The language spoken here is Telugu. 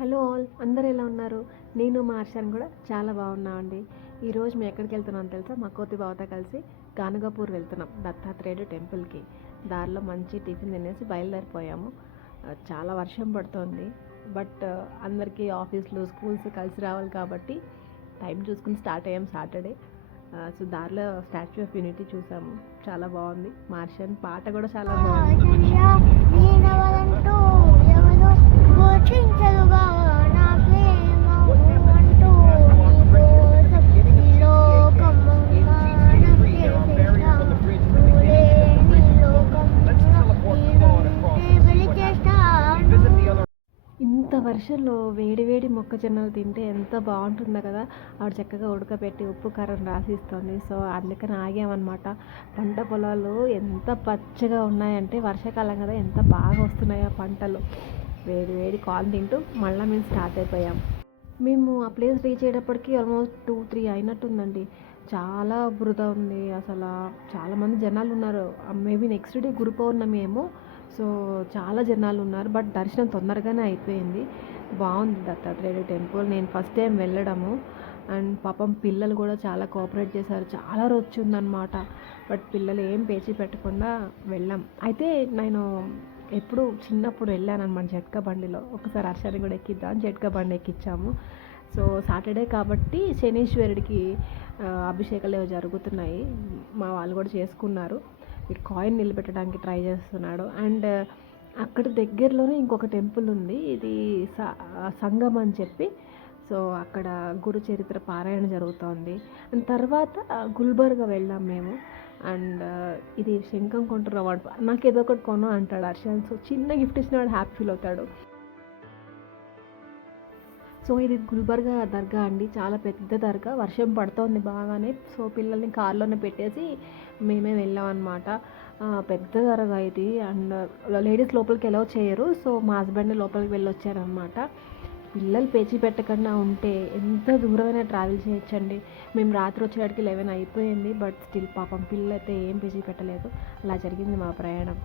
హలో ఆల్, అందరూ ఎలా ఉన్నారు? నేను మా హర్షాన్ని కూడా చాలా బాగున్నామండి. ఈరోజు మేము ఎక్కడికి వెళ్తున్నాం తెలుసా? మా కోతి బావతో కలిసి గానుగాపూర్ వెళ్తున్నాం, దత్తాత్రేయుడు టెంపుల్కి. దారిలో మంచి టిఫిన్ తినేసి బయలుదేరిపోయాము. చాలా వర్షం పడుతోంది, బట్ అందరికీ ఆఫీస్లు స్కూల్స్ కలిసి రావాలి కాబట్టి టైం చూసుకుని స్టార్ట్ అయ్యాం సాటర్డే. సో దారిలో స్టాచ్యూ ఆఫ్ యూనిటీ చూసాము, చాలా బాగుంది. మా హర్షాన్ పాట కూడా చాలా బాగుంది. ఇంత వర్షంలో వేడి వేడి మొక్కజొన్నలు తింటే ఎంత బాగుంటుందో కదా. ఆవిడ చక్కగా ఉడకపెట్టి ఉప్పు కారం రాసిస్తుంది. సో అందుకని ఆగామన్నమాట. పంట పొలాలు ఎంత పచ్చగా ఉన్నాయంటే, వర్షాకాలం కదా, ఎంత బాగా వస్తున్నాయో పంటలు. వేడి వేడి కాల్ తింటూ మళ్ళీ మేము స్టార్ట్ అయిపోయాం. మేము ఆ ప్లేస్ రీచ్ అయ్యేటప్పటికి ఆల్మోస్ట్ 2-3 అయినట్టుందండి. చాలా బురద ఉంది అసలు. చాలామంది జనాలు ఉన్నారు. మేబీ నెక్స్ట్ డే గురు పౌర్ణమి ఏమో, సో చాలా జనాలు ఉన్నారు. బట్ దర్శనం తొందరగానే అయిపోయింది. బాగుంది దత్తాత్రేయుడు టెంపుల్. నేను ఫస్ట్ టైం వెళ్ళడము. అండ్ పాపం పిల్లలు కూడా చాలా కోఆపరేట్ చేశారు. చాలా రొచ్చు ఉందన్నమాట. బట్ పిల్లలు ఏం పేచీ పెట్టకుండా వెళ్ళాం. అయితే నేను ఎప్పుడు చిన్నప్పుడు వెళ్ళాను అనమాట జట్కా బండిలో. ఒకసారి హర్షాన్ని కూడా ఎక్కిద్దాం, జట్కా బండి ఎక్కించాము. సో సాటర్డే కాబట్టి శనీశ్వరుడికి అభిషేకాలు ఏవో జరుగుతున్నాయి. మా వాళ్ళు కూడా చేసుకున్నారు. వీడు కాయిన్ నిలబెట్టడానికి ట్రై చేస్తున్నాడు. అండ్ అక్కడ దగ్గరలోనే ఇంకొక టెంపుల్ ఉంది, ఇది సంగం అని చెప్పి. సో అక్కడ గురు చరిత్ర పారాయణ జరుగుతోంది. అండ్ తర్వాత గుల్బర్గా వెళ్ళాం మేము. అండ్ ఇది శంఖం కొంటున్న వాడు నాకు ఏదో ఒకటి కొను అంటాడు హర్షాన్. సో చిన్న గిఫ్ట్ ఇచ్చిన వాడు హ్యాపీ ఫీల్ అవుతాడు. సో ఇది గుల్బర్గా దర్గా అండి, చాలా పెద్ద దర్గా. వర్షం పడుతోంది బాగానే. సో పిల్లల్ని కార్లోనే పెట్టేసి మేమే వెళ్ళాం అనమాట. పెద్ద దర్గా ఇది. అండ్ లేడీస్ లోపలికి ఎలా చేయరు. సో మా హస్బెండ్ లోపలికి వెళ్ళొచ్చారనమాట. పిల్లలు పేచీ పెట్టకుండా ఉంటే ఎంత దూరమైనా ట్రావెల్ చేయొచ్చండి. మేము రాత్రి వచ్చేటికి 11 అయిపోయింది. బట్ స్టిల్ పాపం పిల్లలు అయితే ఏం పేచీ పెట్టలేదు. అలా జరిగింది మా ప్రయాణం.